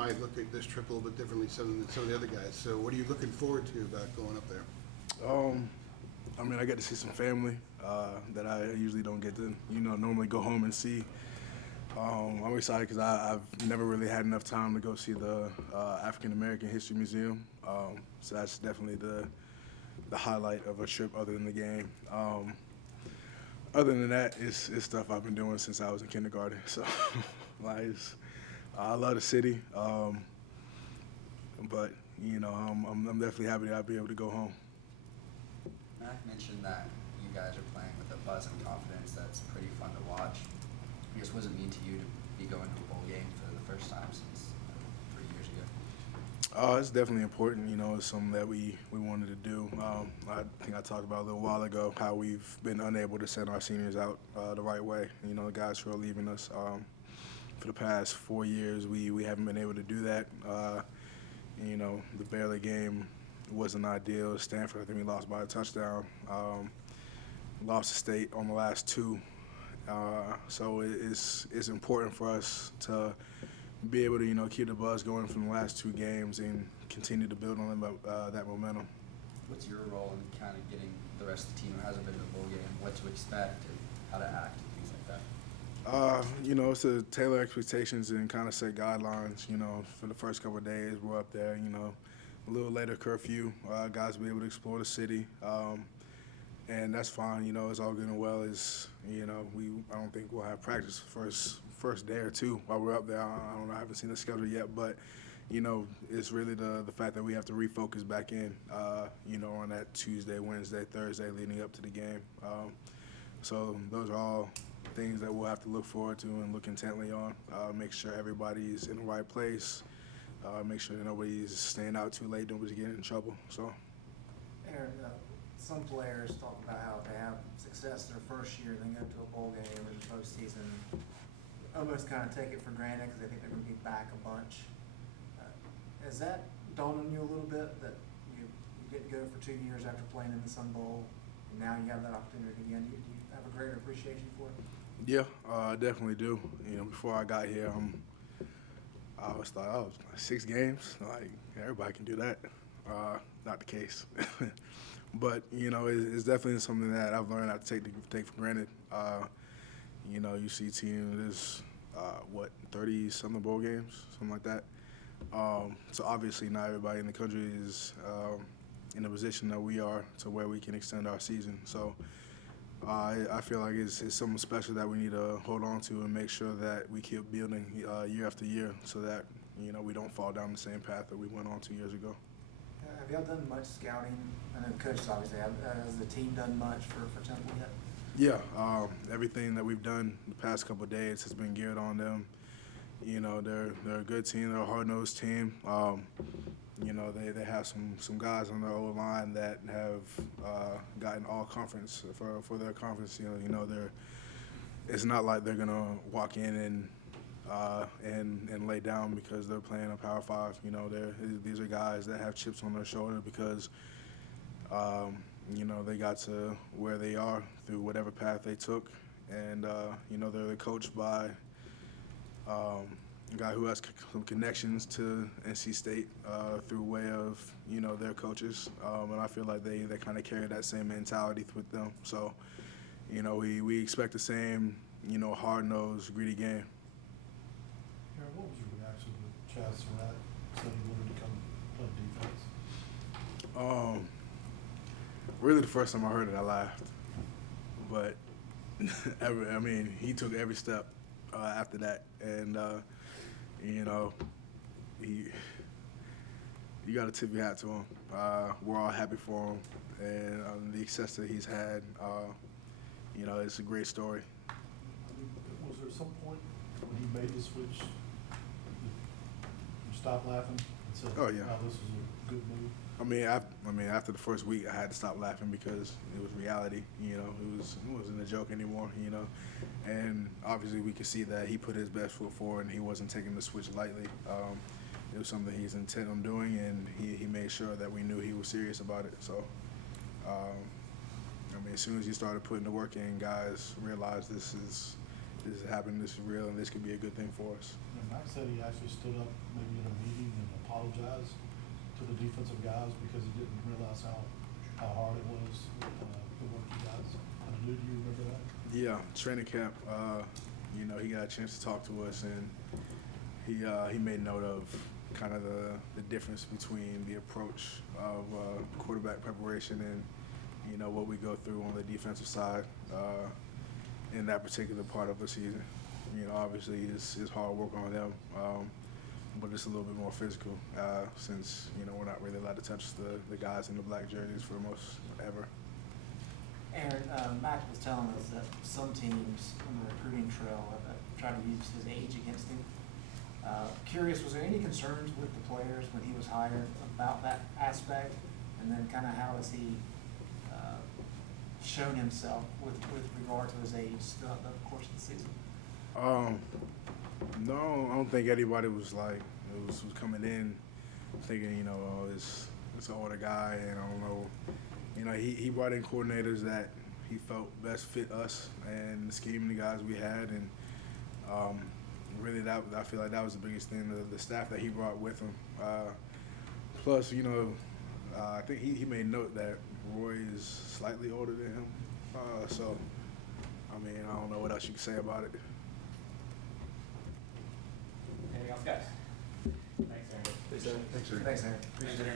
might look at this trip a little bit differently than some of the other guys. So what are you looking forward to about going up there? I mean, I get to see some family that I usually don't get to, normally go home and see. I'm excited because I've never really had enough time to go see the African American History Museum. So that's definitely the highlight of a trip other than the game. Other than that, it's stuff I've been doing since I was in kindergarten. So, I love the city, but I'm definitely happy that I'll be able to go home. Mac mentioned that you guys are playing with a buzz and confidence that's pretty fun to watch. I guess what does it mean to you to be going to a bowl game for the first time since 3 years ago? It's definitely important. It's something that we wanted to do. I think I talked about a little while ago how we've been unable to send our seniors out the right way. The guys who are leaving us. For the past 4 years, we haven't been able to do that. The Baylor game wasn't ideal. Stanford, I think we lost by a touchdown. Lost to State on the last two. So it's important for us to be able to keep the buzz going from the last two games and continue to build on that momentum. What's your role in kind of getting the rest of the team who hasn't been to a bowl game what to expect and how to act and things like that? It's to tailor expectations and kind of set guidelines. For the first couple of days, we're up there. A little later curfew, guys will be able to explore the city, and that's fine. It's all good and well. I don't think we'll have practice first day or two while we're up there. I don't know. I haven't seen the schedule yet, but it's really the fact that we have to refocus back in. On that Tuesday, Wednesday, Thursday leading up to the game. So those are all things that we'll have to look forward to and look intently on. Make sure everybody's in the right place. Make sure that nobody's staying out too late, nobody's getting in trouble. So, Aaron, some players talk about how they have success their first year, then go to a bowl game or the postseason, almost kind of take it for granted because they think they're going to be back a bunch. Has that dawned on you a little bit that you didn't go for 2 years after playing in the Sun Bowl, and now you have that opportunity again? Do you have a greater appreciation for it? yeah, I definitely do. Before I got here, I always thought, 6 games, like everybody can do that. Not the case. But, it's definitely something that I've learned not to take for granted. You see teams, 30-something bowl games, something like that. So obviously not everybody in the country is in the position that we are to where we can extend our season. So I feel like it's something special that we need to hold on to and make sure that we keep building year after year so that, we don't fall down the same path that we went on 2 years ago. Have y'all done much scouting? I know the coaches obviously have. Has the team done much for Temple yet? Yeah, everything that we've done the past couple of days has been geared on them. They're a good team. They're a hard-nosed team. They have some guys on their old line that have gotten all conference for their conference. It's not like they're gonna walk in and lay down because they're playing a Power 5. These are guys that have chips on their shoulder because they got to where they are through whatever path they took, and they're coached by a guy who has some connections to NC State through way of their coaches, and I feel like they kind of carry that same mentality with them. So we expect the same hard-nosed, greedy game. Aaron, what was your reaction to Chaz Surratt saying he wanted to come play defense? Really, the first time I heard it, I laughed. But he took every step after that, and you got to tip your hat to him. We're all happy for him, and the success that he's had. It's a great story. Was there some point when he made the switch you stopped laughing and said, Oh, yeah. wow, this is a good move? After the first week, I had to stop laughing because it was reality. It wasn't a joke anymore. And obviously we could see that he put his best foot forward and he wasn't taking the switch lightly. It was something he's intent on doing, and he made sure that we knew he was serious about it. So, as soon as he started putting the work in, guys realized this is this is happening, this is real, and this could be a good thing for us. And Max said he actually stood up maybe in a meeting and apologized to the defensive guys because he didn't realize how hard it was, the work you guys had to do. Do you remember that? Yeah, training camp. You know, he got a chance to talk to us, and he made note of kind of the difference between the approach of quarterback preparation and, you know, what we go through on the defensive side in that particular part of the season. You know, obviously it's hard work on them, but it's a little bit more physical since, you know, we're not really allowed to touch the guys in the black jerseys for most ever. Aaron, Mac was telling us that some teams on the recruiting trail have tried to use his age against him. Curious, was there any concerns with the players when he was hired about that aspect? And then kind of how has he shown himself with regard to his age throughout the course of the season? No, I don't think anybody was coming in thinking, you know, oh, it's an older guy, and I don't know. You know, he brought in coordinators that he felt best fit us and the scheme and the guys we had, and really I feel like that was the biggest thing, the staff that he brought with him. Plus, you know, I think he made note that Roy is slightly older than him. So, I mean, I don't know what else you can say about it. Anything else, guys? Thanks, Aaron. Thanks, Aaron. Thanks, Aaron. Appreciate it.